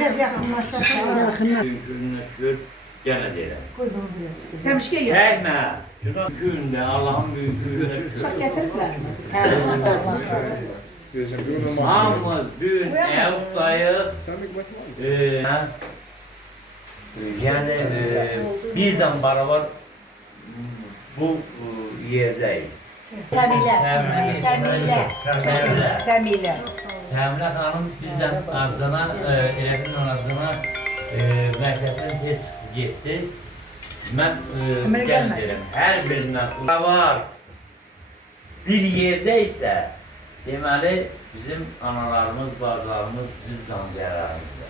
biraz yakınlaşalım. Büyüklüğünü gene deyirəm. Semişke yok. Çəkmə. Günah günündə Allahın büyüklüğünü Bıçak getirdiler mi? Hamımız düğün evdayıq. Yəni bizdən beraber bu yerdəyik. Semile. Semile. Təmilə xanım bizdən ardına, Eləbinin ardına məktəbdən tez getdi. Mən gəl deyirəm, hər birindən var. Bir yerdə isə deməli bizim analarımız, bacılarımız bizim can qərarımızda.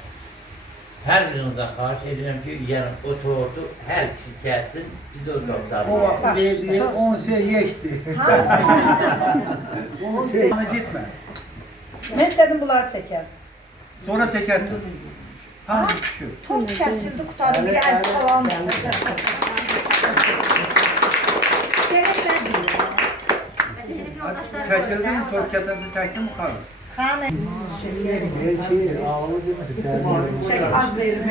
Hər birinizdən xahiş edirəm ki, yəni o tortu hər ikisi kəssin, biz o tortlarını. O vaxt verdiği 10 şey geçti. 10 şey bana gitme. Ne istedin bunları çeker? Sonra tekerdim. Hangi şu? Top kesildi kurtardı bir el falan. Çekildin mi? Torkatını çektin mi kaldı? Hanı. Belki ağlı demesin. Şey az verim.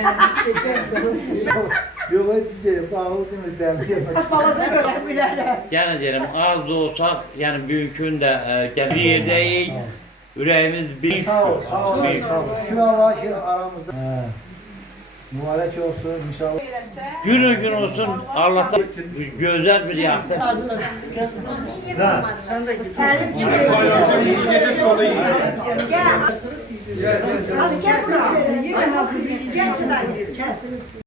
Yok hep güzel. Ağlı demesin. Balaca görebilirler. Yəni deyirəm, az da olsaq, yəni bugün də bir yerdəyik, ürəyimiz bir. Sağ ol, sağ ol, sağ ol. Şükür Allah'a ki aramızda. Mübarek olsun inşallah. Günü gün olsun, Allah'tan gözəl bir yaxşı. Sen de git. Gel. Az gel buraya. Gel şuradan. Gel.